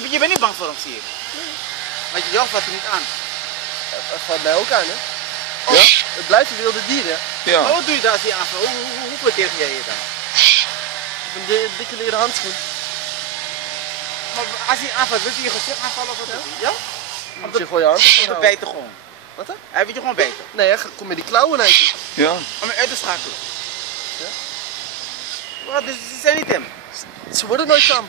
Maar je bent niet bang voor hem, zie je. Want jou valt er niet aan. Het valt mij ook aan, hè? Oh. Ja? Het blijft een wilde dier, hè? Ja. Maar wat doe je daar als hij aanvalt? Hoe verdedig jij je dan? Op een dikke leren handschoen. Maar als hij aanvalt, wil hij je gezicht aanvallen of wat doet hij? Ja? Moet je gewoon je hand Om te bijten gewoon. Wat dan? Hij wil je gewoon bijten. Nee, hè? Kom met die klauwen naar je. Ja. Om je uit te schakelen. Ja? Wat? Dus ze zijn niet hem. Ze worden nooit tam.